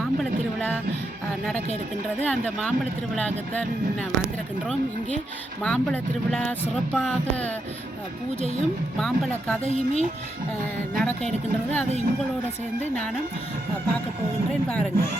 மாம்பழ திருவிழா நடக்க இருக்கின்றது. அந்த மாம்பழ திருவிழாவுக்குத்தான் வந்திருக்கின்றோம். இங்கே மாம்பழ திருவிழா சிறப்பாக பூஜையும் மாம்பழ கதையுமே நடக்க இருக்கின்றது. அதை உங்களோடு சேர்ந்து நானும் பார்க்க போகின்றேன். பாருங்கள்.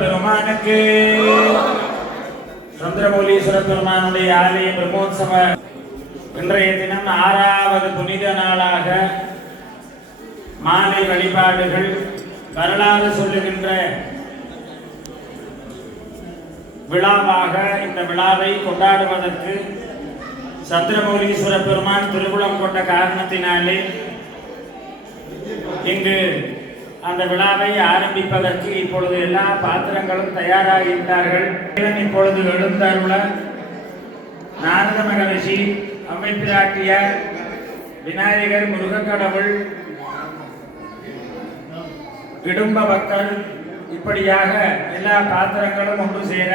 பெருமானுக்கு சந்திரமௌலீஸ்வர பெருமானுடைய ஆலய பிரம்மோற்சவ இன்றைய தினம் 6வது புனித நாளாக மாலை வழிபாடுகள் வரலாறு சொல்லுகின்ற விழாவாக இந்த விழாவை கொண்டாடுவதற்கு சந்திரமௌலீஸ்வர பெருமான் திருவுளம் கொண்ட காரணத்தினாலே இங்கு அந்த விழாவை ஆரம்பிப்பதற்கு இப்பொழுது எல்லா பாத்திரங்களும் தயாராகிவிட்டார்கள். இப்பொழுது எழுந்தருள நாரத மகரிஷி, அம்மை பிராட்டியார், விநாயகர், முருகக்கடவுள், இடும்ப பக்தர், இப்படியாக எல்லா பாத்திரங்களும் ஒன்று சேர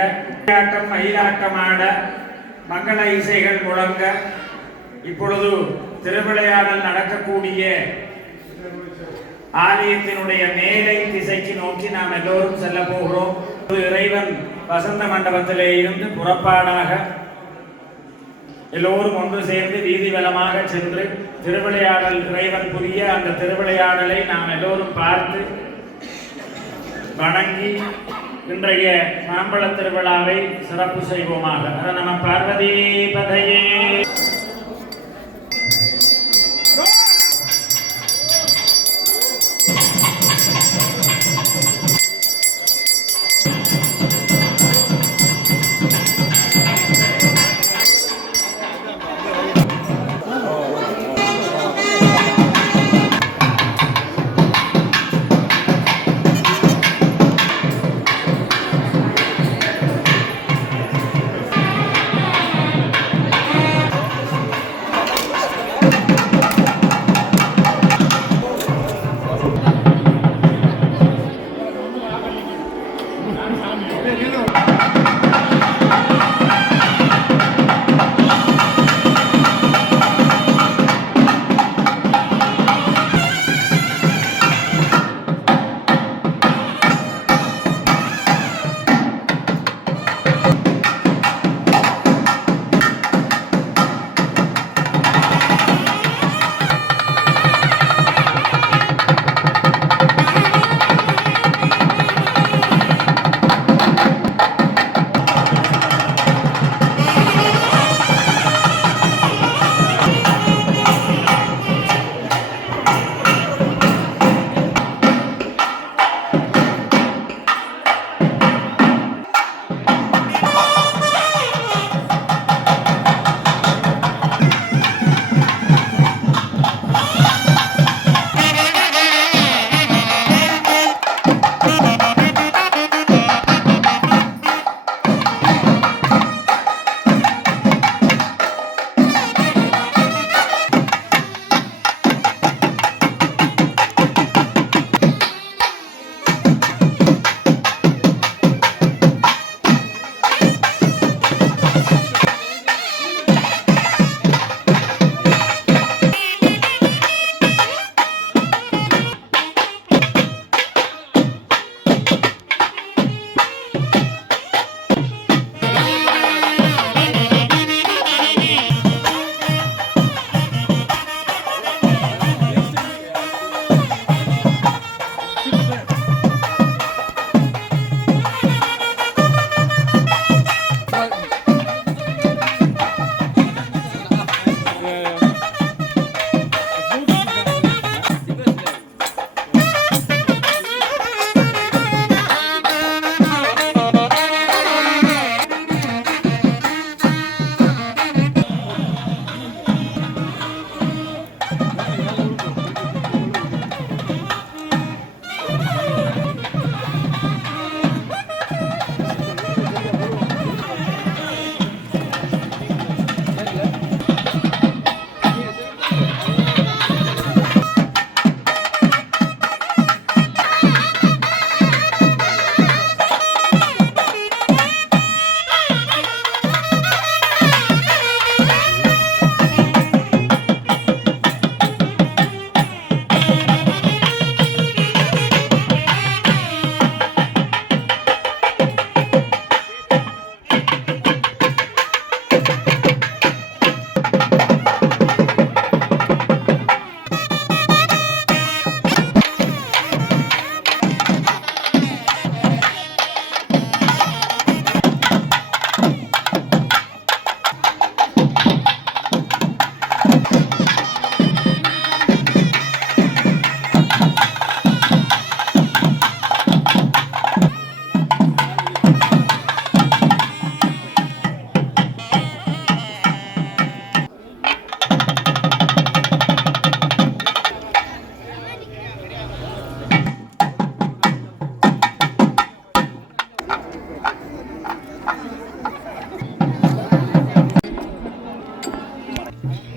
ஆட்டம் மயிலாட்டம் ஆட மங்கள இசைகள் முழங்க இப்பொழுது திருவிளையாடல் நடக்கக்கூடிய ஆலயத்தினுடைய மேலை திசைக்கு நோக்கி நாம் எல்லோரும் செல்ல போகிறோம். இறைவன் வசந்த மண்டபத்திலே இருந்து புறப்பாடாக எல்லோரும் ஒன்று சேர்ந்து வீதி வலமாக சென்று திருவிளையாடல் இறைவன் புரிய அந்த திருவிளையாடலை நாம் எல்லோரும் பார்த்து வணங்கி இன்றைய மாம்பழ திருவிழாவை சிறப்பு செய்வோமாக. நம பார்வதி பதையே.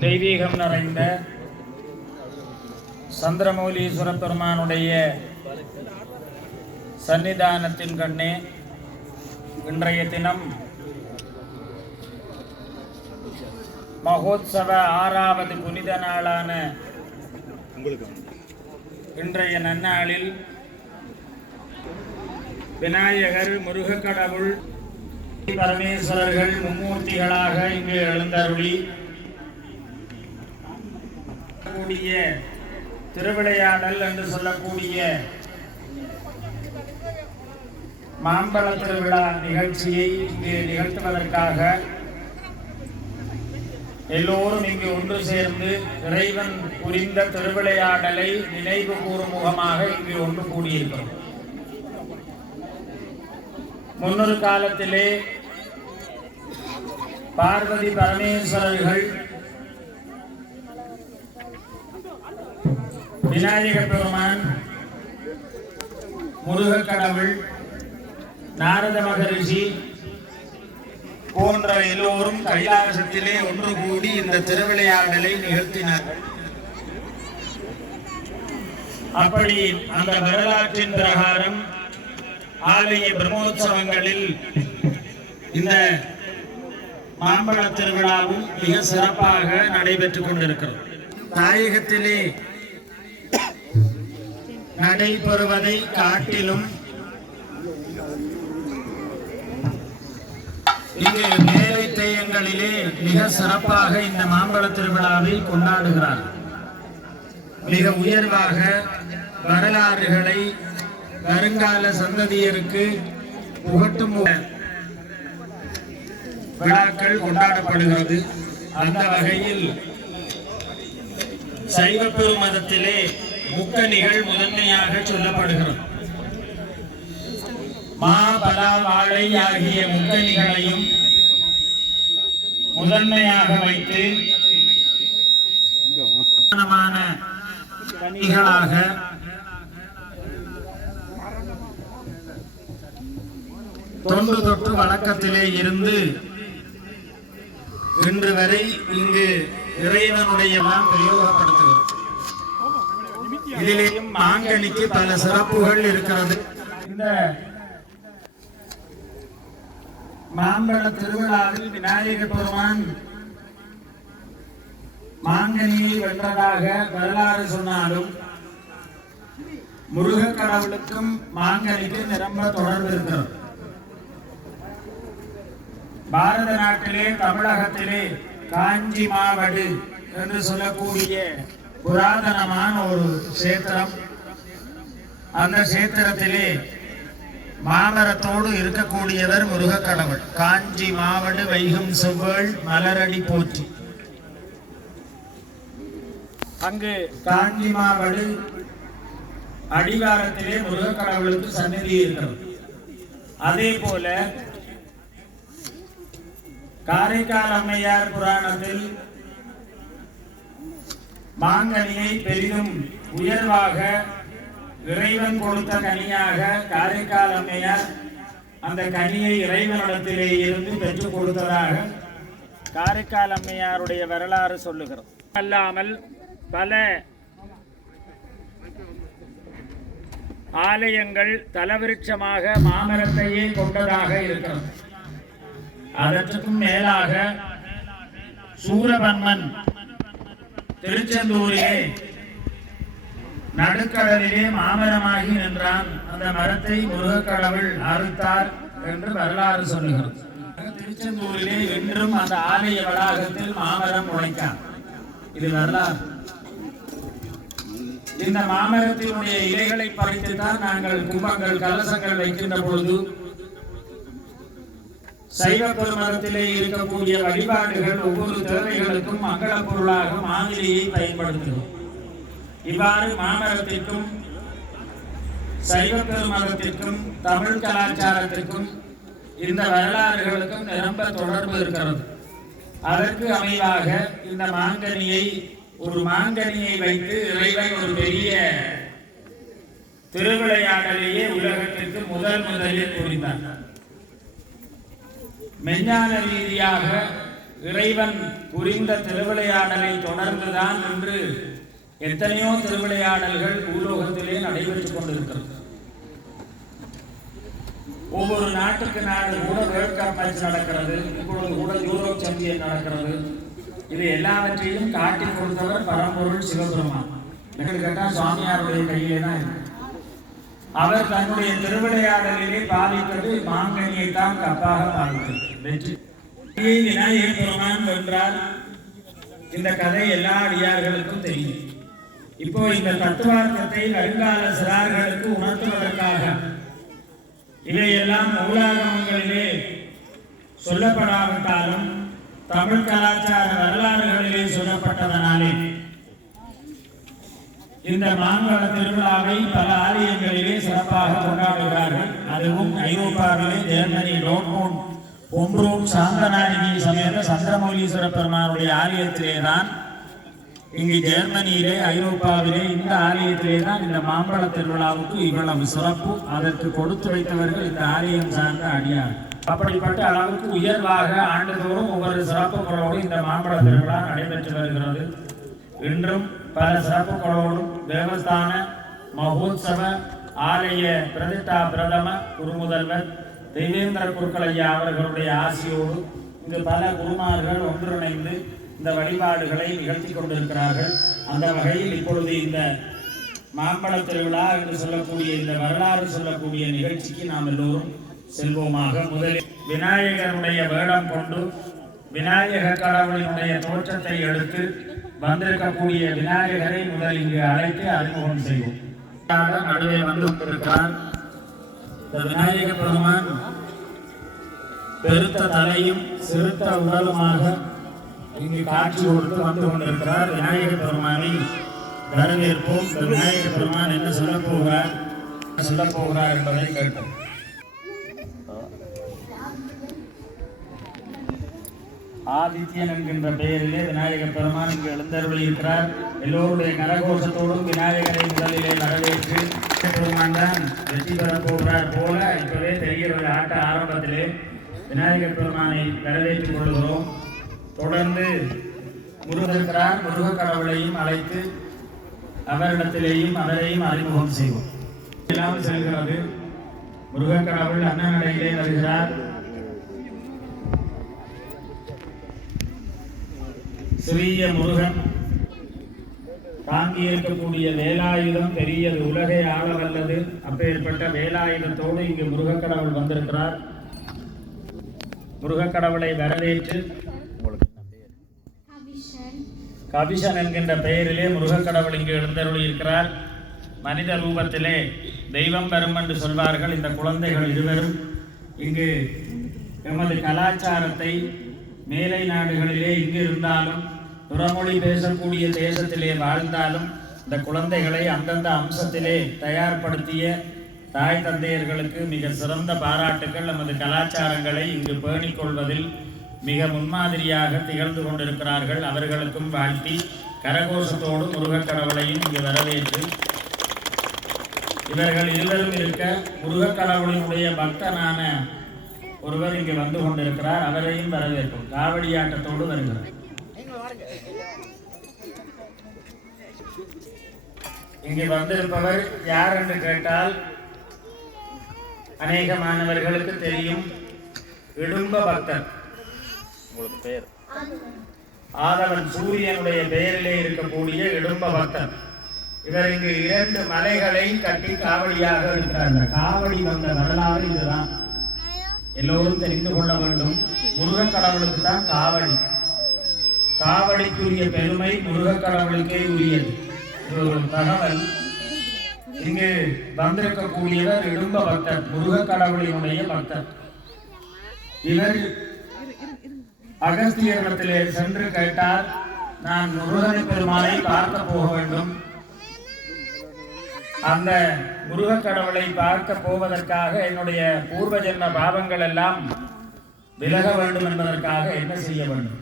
தெய்வீகம் நிறைந்த சந்திரமௌலீஸ்வர பெருமானுடைய சன்னிதானத்தின் கண்ணே இன்றைய தினம் மகோத்சவ 6வது புனித நாளான இன்றைய நன்னாளில் விநாயகர், முருகக்கடவுள், பரமேஸ்வரர்கள் மும்மூர்த்திகளாக இங்கு எழுந்தருளி கூடிய திருவிளையாடல் என்று சொல்லக்கூடிய மாம்பழ திருவிழா நிகழ்ச்சியை இங்கு நிகழ்த்துவதற்காக எல்லோரும் இங்கு ஒன்று சேர்ந்து இறைவன் புரிந்த திருவிளையாடலை நினைவு கூறும் முகமாக இங்கு ஒன்று கூடியிருக்கிறோம். முன்னொரு காலத்திலே பார்வதி பரமேஸ்வரர்கள் விநாயகர் பெருமான், முருகக்கடவுள், நாரத மகரிஷி போன்ற எல்லோரும் கைலாசத்திலே ஒன்று கூடி இந்த திருவிளையாடலை நிகழ்த்தினார்கள். அப்படி அந்த வரலாற்றின் பிரகாரம் ஆலய பிரம்மோற்சவங்களில் இந்த மாம்பழ திருவிழாவும் மிக சிறப்பாக நடைபெற்றுக் கொண்டிருக்கிறது. தாயகத்திலே நடைபெறுவதை காட்டிலும் இங்கு மேலை தேயங்களிலே மிக சிறப்பாக இந்த மாம்பழ திருவிழாவை கொண்டாடுகிறார். மிக உயர்வாக வரலாறுகளை வருங்கால சந்ததியருக்கு புகட்டும் விழாக்கள் கொண்டாடப்படுகிறது. அந்த வகையில் சைவ பெருமதத்திலே முக்கணிகள் முதன்மையாக சொல்லப்படுகிறது. மா, பலா, வாழை ஆகிய முக்கணிகளையும் முதன்மையாக வைத்து கனிகளாக தொன்று தொட்டு வழக்கத்திலே இருந்து இன்று வரை இங்கு இறைவனுடைய பிரயோகப்படுத்துகிறது. இதிலேயும் மாங்கனிக்கு பல சிறப்புகள் இருக்கிறது. இந்த மாம்பழ திருவிழாவில் விநாயகர் பெருமான் மாங்கனியை வென்றதாக வரலாறு சொன்னாலும் முருகக் கடவுளுக்கும் மாங்கனிக்கு நிரம்ப தொடர்பு இருக்கிறது. பாரத நாட்டிலே, தமிழகத்திலே காஞ்சி மாவடு என்று சொல்லக்கூடிய புராதனமான ஒரு சேத்திரம். அந்த சேத்திரத்திலே மாமரத்தோடு இருக்கக்கூடியவர் முருகக் கடவுள். காஞ்சி மாவடு வைகும் செவ்வேள் மலரடி போற்றி. அங்கு காஞ்சி மாவடு அடிவாரத்திலே முருகக் கடவுளுக்கு சந்நிதி இருக்கிறது. அதே போல காரைக்கால் அம்மையார் புராணத்தில் மாங்கனியை பெரிதும் உயர்வாக இறைவன் கொடுத்த கனியாக காரைக்கால் அம்மையார் அந்த கனியை இறைவனிடத்திலே இருந்து பெற்றுக் கொடுத்ததாக காரைக்கால் அம்மையாருடைய வரலாறு சொல்லுகிறது. அல்லாமல் பல ஆலயங்கள் தலவிருட்சமாக மாமரத்தையே கொண்டதாக இருக்கிறது. அதற்கும் மேலாக சூரபன்மன் திருச்செந்தூரிலே நடுக்கடலிலே மாமரமாகி நின்றான். அந்த மரத்தை முருகக் கடவுள் அறுத்தார் என்று வரலாறு சொல்லுகிறது. திருச்செந்தூரிலே இன்றும் அந்த ஆலய வளாகத்தில் மாமரம் முளைக்கான். இது வரலாறு. இந்த மாமரத்தினுடைய இலைகளை பறித்துத்தான் நாங்கள் கும்பங்கள், கலசங்கள் வைக்கின்ற பொழுது சைவ பெருமதத்திலே இருக்கக்கூடிய வழிபாடுகள் ஒவ்வொரு தேவைகளுக்கும் மங்கள பொருளாக மாங்கிலியை பயன்படுத்துகிறோம். இவ்வாறு மாமரத்திற்கும் சைவ பெருமதத்திற்கும் தமிழ் கலாச்சாரத்திற்கும் இந்த வரலாறுகளுக்கும் நிரம்ப தொடர்பு இருக்கிறது. அதற்கு அமைவாக இந்த மாங்கனியை வைத்து இறைவன் ஒரு பெரிய திருவிளையாடலையே உலகத்திற்கு முதலில் புரிந்தார். மெஞ்ஞான ரீதியாக இறைவன் புரிந்த திருவிளையாடலை தொடர்ந்துதான் இன்று எத்தனையோ திருவிளையாடல்கள் பூலோகத்திலே நடைபெற்றுக் கொண்டிருக்கிறது. ஒவ்வொரு நாட்டுக்கு நாடு கூட வேர்ல்ட் கப் மேட்ச் நடக்கிறது, இப்பொழுது கூட யூரோப் சாம்பியன் நடக்கிறது. இது எல்லாவற்றையும் காட்டி கொடுத்தவர் பரம்பொருள் சிவபெருமான். கேட்டால் சுவாமியாருடைய கையிலே தான் இருக்கு. அவர் தன்னுடைய திருவிளையாடலிலே பாவித்தது மாங்கனியை தான் கப்பாக பாவித்தது. வெற்றி விநாயகர் பெருமான் வென்றார். இந்த கதை எல்லா அடியார்களுக்கும் தெரியும். இப்போ இந்த தத்துவார்த்தத்தை வருங்கால சிறார்களுக்கு உணர்த்துவதற்காக இவையெல்லாம் மூலாகமங்களிலே சொல்லப்படாவிட்டாலும் தமிழ் கலாச்சார வரலாறுகளிலே சொல்லப்பட்டதனாலே இந்த மாம்பழ திருவிழாவை பல ஆலயங்களிலே சிறப்பாக கொண்டாடுகிறார்கள். அதுவும் ஐரோப்பாவிலே ஜெர்மனி டோட்மூண்ட் பொம்ப்ரூம் சாந்தனாரினி சமேத சந்திரமௌலீஸ்வர பெருமானுடைய ஆலயத்திலே தான், இங்கு ஜெர்மனியிலே ஐரோப்பாவிலே இந்த ஆலயத்திலே தான் இந்த மாம்பழ திருவிழாவுக்கு இவ்வளவு சிறப்பு. அதற்கு கொடுத்து வைத்தவர்கள் இந்த ஆலயம் சார்ந்த அடியார். அப்படிப்பட்ட அளவுக்கு உயர்வாக ஆண்டுதோறும் ஒவ்வொரு சிறப்புகளோடு இந்த மாம்பழ திருவிழா நடைபெற்று வருகிறது. இன்றும் பல சிறப்புகளோடும் தேவஸ்தான மகோத்சவ ஆலய பிரதிஷ்டா பிரதம குருமுதல்வர் தெய்வேந்திர குருக்களையா அவர்களுடைய ஆசியோடு இங்கு பல குருமார்கள் ஒன்றிணைந்து இந்த வழிபாடுகளை நிகழ்த்தி கொண்டிருக்கிறார்கள். அந்த வகையில் இப்பொழுது இந்த மாம்பழ திருவிழா என்று சொல்லக்கூடிய இந்த வரலாறு சொல்லக்கூடிய நிகழ்ச்சிக்கு நாம் எல்லோரும் செல்வோமாக. முதலில் விநாயகருடைய வேடம் கொண்டு விநாயக கடவுளினுடைய தோற்றத்தை எடுத்து வந்திருக்கக்கூடிய விநாயகரை முதல் இங்கு அழைத்து அறிமுகம் செய்வோம். நடுவே வந்து கொண்டிருக்கிறார் இந்த விநாயக பெருமான். பெருத்த தலையும் சிறுத்த உடலுமாக இங்கு காட்சி கொடுத்து வந்து கொண்டிருக்கிறார். விநாயக பெருமானை வரவேற்போம். இந்த விநாயக பெருமான் என்ன சொல்லப் போகிறார் என்பதை கேட்போம். ஆதித்யன் என்கின்ற பெயரிலே விநாயக பெருமான் இங்கு எழுந்தருளி இருக்கிறார். எல்லோருடைய கரகோஷத்தோடும் விநாயகரை முதலிலே வரவேற்று பெருமான் தான் வெற்றி பெறப் போகிறார் போல இப்பவே தெரிகிறது. ஆட்ட ஆரம்பத்திலே விநாயகர் பெருமானை வரவேற்றுக் கொள்கிறோம். தொடர்ந்து முருகர் முருக கடவுளையும் அழைத்து அவரிடத்திலேயும் அவரையும் அறிமுகம் செய்வோம். எல்லாம் செல்கிறது. முருக கடவுள் அண்ணனடையிலே வருகிறார். சிறிய முருகன் தாங்கி இருக்கக்கூடிய வேலாயுதம் பெரியது, உலகை ஆள வல்லது. அப்பேற்பட்ட வேலாயுதத்தோடு இங்கு முருக கடவுள் வந்திருக்கிறார். முருக கடவுளை வரவேற்று கபிஷன் என்கின்ற பெயரிலே முருக கடவுள் இங்கு எழுந்தருளி இருக்கிறார். மனித ரூபத்திலே தெய்வம் வரும் என்று சொல்வார்கள். இந்த குழந்தைகள் இருவரும் இங்கு எமது கலாச்சாரத்தை மேலை நாடுகளிலே இங்கு இருந்தாலும் புறமொழி பேசக்கூடிய தேசத்திலே வாழ்ந்தாலும் இந்த குழந்தைகளை அந்தந்த அம்சத்திலே தயார்படுத்திய தாய் தந்தையர்களுக்கு மிக சிறந்த பாராட்டுக்கள். நமது கலாச்சாரங்களை இங்கு பேணிக் கொள்வதில் மிக முன்மாதிரியாக திகழ்ந்து கொண்டிருக்கிறார்கள். அவர்களுக்கும் வாழ்த்தி கரகோஷத்தோடு முருகக் கடவுளையும் இங்கு வரவேற்று இவர்கள் இருவரும் இருக்க முருகக் கடவுளினுடைய பக்தனான ஒருவர் இங்கு வந்து கொண்டிருக்கிறார். அவரையும் வரவேற்போம். காவடியாட்டத்தோடு வருகிறார். இங்கு வந்திருப்பவர் யார் என்று கேட்டால் அநேக மாணவர்களுக்கு தெரியும். இடும்ப பக்தர். உங்களுக்கு பெயர் ஆதவன் சூரியனுடைய பெயரிலே இருக்கக்கூடிய இடும்ப பக்தர். இவர் இங்கு 2 மலைகளை கட்டி காவடியாக இருக்கிறார். காவடி வந்த வரலாறு இதுதான். எல்லோரும் தெரிந்து கொள்ள வேண்டும். முருகக் கடவுளுக்கு தான் காவடி. காவடிக்குரிய பெருமை முருகக் கடவுளுக்கே உரியது. இது ஒரு தகவல். இங்கு வந்திருக்கக்கூடியவர் இடும்ப பக்தர், முருகக் கடவுளினுடைய பக்தர். இவர் அகஸ்தியரிடத்திலே சென்று கேட்டார், நான் முருகனை பெருமானை பார்க்க போக வேண்டும். அந்த முருகக் கடவுளை பார்க்க போவதற்காக என்னுடைய பூர்வ ஜென்ம பாவங்கள் எல்லாம் விலக வேண்டும் என்பதற்காக என்ன செய்ய வேண்டும்?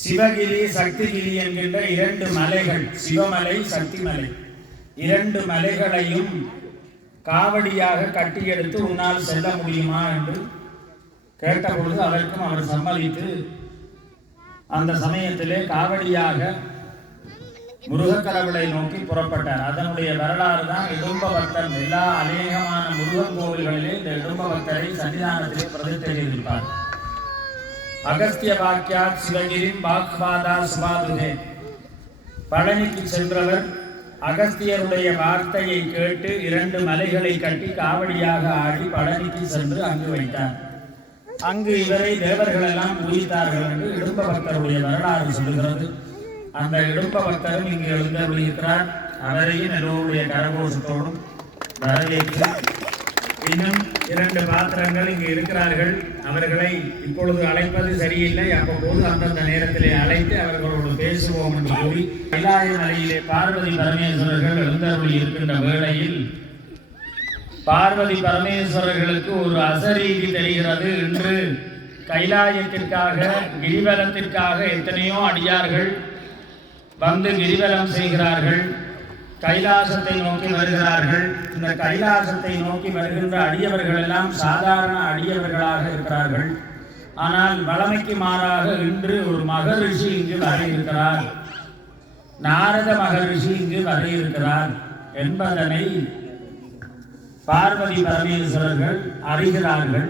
சிவகிரி சக்திகிரி என்கின்ற 2 மலைகள், சிவமலை சக்திமலை, 2 மலைகளையும் காவடியாக கட்டி எடுத்து உன்னால் செல்ல முடியுமா என்று கேட்டபொழுது அதற்கும் அவர் சம்மதித்து அந்த சமயத்திலே காவடியாக முருகக்கடவுளை நோக்கி புறப்பட்டார். அதனுடைய வரலாறு தான் இடும்பபக்தன். எல்லா அநேகமான முருகன் கோவில்களிலே இந்த இடும்பபக்தரை சன்னிதானத்திலே பிரதிஷ்டை செய்திருப்பார். அகஸ்திய வாக்கியாத் சிவகிரிம் பாக்வாதா சுபாதுகே. பழனிக்கு சென்றவர் அகஸ்தியருடைய வார்த்தையை கேட்டு 2 மலைகளை கட்டி காவடியாக ஆடி பழனிக்கு சென்று அங்கு வைத்தார். அங்கு இவரை தேவர்கள் எல்லாம் பூஜித்தார்கள் என்று இடும்பபக்தருடைய வரலாறு சொல்கிறது. அந்த இடும்பபக்தரும் இங்கு எழுந்தருளியிருக்கிறார். அவரையும் எல்லோருடைய கரகோஷத்தோடும் வரவேற்று இன்னும் 2 பாத்திரங்கள் இங்கு இருக்கிறார்கள். அவர்களை இப்பொழுது அழைப்பது சரியில்லை. அப்போது அந்தந்த நேரத்திலே அழைத்து அவர்களோடு பேசுவோம் என்று கூறி கைலாய மலையிலே பார்வதி பரமேஸ்வரர்கள் எழுந்தருளி இருக்கின்ற வேளையில் பார்வதி பரமேஸ்வரர்களுக்கு ஒரு அசரீதி தெரிகிறது. இன்று கைலாயத்திற்காக கிரிவலத்திற்காக எத்தனையோ அடியார்கள் வந்து கிரிவலம் செய்கிறார்கள், கைலாசத்தை நோக்கி வருகிறார்கள். இந்த கைலாசத்தை நோக்கி வருகின்ற அடியவர்கள் எல்லாம் சாதாரண அடியவர்களாக இருக்கிறார்கள். ஆனால் வளமைக்கு மாறாக இன்று ஒரு மகரிஷி இங்கு வர இருக்கிறார், நாரத மகரிஷி இங்கு வர இருக்கிறார் என்பதனை பார்வதி பரமேஸ்வரர்கள் அறிகிறார்கள்.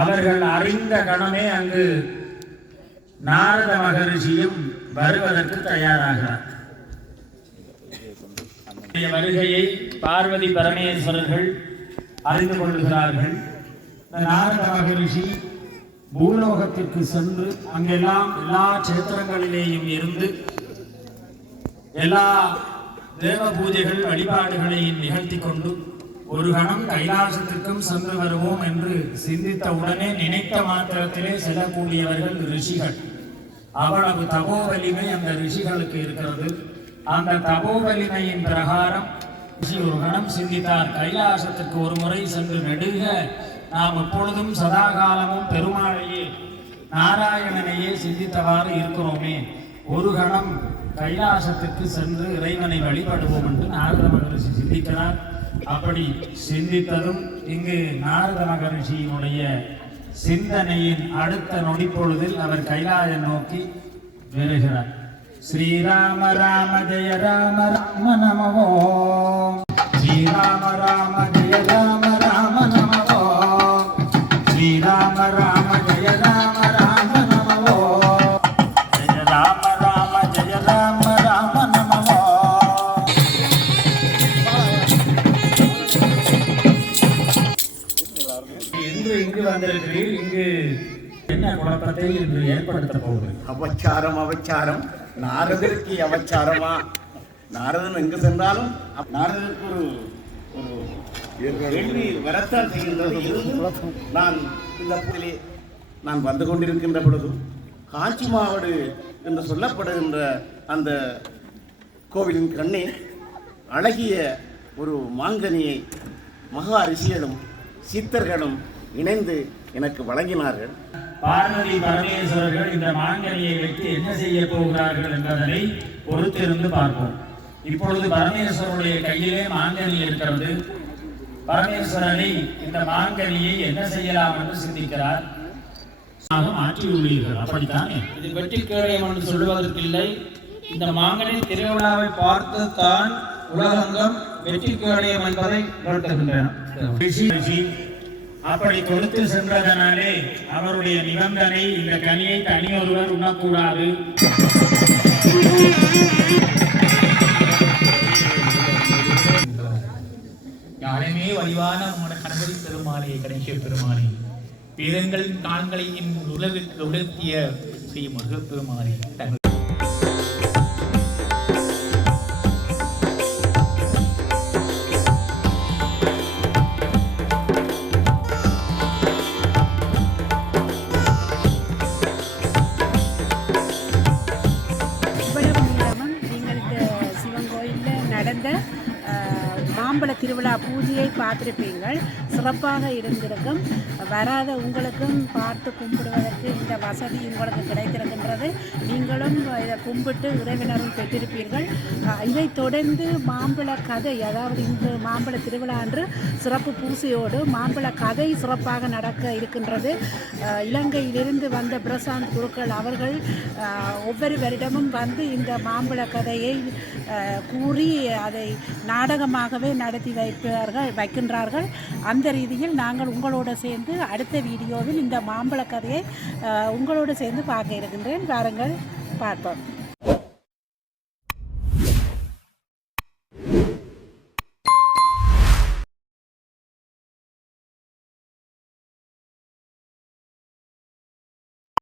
அவர்கள் அறிந்த கணமே அங்கு நாரத மகரிஷியும் வருவதற்கு தயாராகிறார். வருகையை பார்வதி பரமேஸ்வரர்கள் அறிந்து கொள்கிறார்கள். நாரத மகரிஷி பூலோகத்திற்கு சென்று அங்கெல்லாம் எல்லா கஷேத்திரங்களிலேயும் இருந்து எல்லா தேவ பூஜைகள் வழிபாடுகளையும் நிகழ்த்தி கொண்டு ஒரு கணம் கைலாசத்திற்கும் சென்று வருவோம் என்று சிந்தித்த உடனே நினைத்த மாத்திரத்திலே செல்லக்கூடியவர்கள் ரிஷிகள். அவ்வளவு தபோ வலிமை அந்த ரிஷிகளுக்கு இருக்கிறது. அந்த தபோ வலிமையின் பிரகாரம் ஒரு கணம் சிந்தித்தார். கைலாசத்துக்கு ஒரு முறை சென்று நெடுக நாம் எப்பொழுதும் சதாகாலமும் பெருமாளையே நாராயணனையே சிந்தித்தவாறு இருக்கிறோமே, ஒரு கணம் கைலாசத்துக்கு சென்று இறைவனை வழிபடுவோம் என்று நாரத மகரிஷி சிந்திக்கிறார். அப்படி சிந்தித்ததும் இங்கு நாரத மகரிஷியினுடைய சிந்தனையின் அடுத்த நொடிப்பொழுதில் அவர் கைலாயம் நோக்கி வருகிறார். ஸ்ரீராம ராம ஜெய ராம ராம நமோ, ஸ்ரீராம ராம ஜெய ராம ராம நமோ, ஸ்ரீராம ராம ஜெய ராம ராம நமோ, ஜெய ராம ராம ஜெய ராம ராம நமோ. இன்று இங்கு வந்திருக்கிறீர். இங்கு என்ன குழப்பத்தை இன்று ஏற்படுத்த போகுது? அவச்சாரம் நாரதருக்கு அவச்சாரமா? நாரதன் எங்கு சென்றாலும் நாரதருக்கு ஒரு கேள்வி வரத்தான் செய்கின்றது. நான் இந்த புதிலே நான் வந்து கொண்டிருக்கின்ற பொழுது காஞ்சி மாவடு என்று சொல்லப்படுகின்ற அந்த கோவிலின் கண்ணே அழகிய ஒரு மாங்கனியை மகா ரிஷிகளும் சித்தர்களும் இணைந்து எனக்கு வழங்கினார்கள். பார்வதி பரமேஸ்வரர்கள் இந்த மாங்கனியை வைத்து என்ன செய்ய போகிறார்கள் என்பதனை பொறுத்திருந்து பார்ப்போம். இப்பொழுது பரமேஸ்வரருடைய கையிலே மாங்கனி இருக்கிறது. பரமேஸ்வரனை இந்த மாங்கனியை என்ன செய்யலாம் என்று சிந்திக்கிறார். மாற்றியுள்ளீர்கள், அப்படித்தானே? இது வெற்றி கேடயம் என்று சொல்லுவதற்கில்லை. இந்த மாங்கனி திருவிழாவை பார்த்து தான் உலகங்கம் வெற்றி கேடயம் என்பதை உணர்த்துகின்றன. அப்படி கொடுத்து சென்றதனாலே அவருடைய நிபந்தனை, இந்த கனியை தனியொருவர் உண்ணக்கூடாது. யாருமே வடிவான உங்களோட கணபதி பெருமாளே, கணேச பெருமாளே, வேதங்களின் காலங்களையும் உலகில் உலர்த்திய ஸ்ரீ முருகப்பெருமாளே, மாம்பழ திருவிழா பூஜையை பார்த்திருப்பீங்கள். சிறப்பாக இருந்திருக்கும். வராத உங்களுக்கும் பார்த்து கும்பிடுவதற்கு இந்த வசதி உங்களுக்கு கிடைத்திருக்கின்றது. நீங்களும் இதை கும்பிட்டு இறைவினரும் பெற்றிருப்பீர்கள். இதை தொடர்ந்து மாம்பழ கதை, அதாவது இன்று மாம்பழ திருவிழா அன்று சிறப்பு பூசையோடு மாம்பழ கதை சிறப்பாக நடக்க இருக்கின்றது. இலங்கையிலிருந்து வந்த பிரசாந்த் குருக்கள் அவர்கள் ஒவ்வொரு வருடமும் வந்து இந்த மாம்பழ கதையை கூறி அதை நாடகமாகவே நடத்தி வைக்கின்றார்கள். அந்த ரீதியில் நாங்கள் உங்களோடு சேர்ந்து அடுத்த வீடியோவில் இந்த மாம்பழ கதையை உங்களோடு சேர்ந்து பார்க்க இருக்கின்றேன். வாருங்கள் பார்ப்போம்.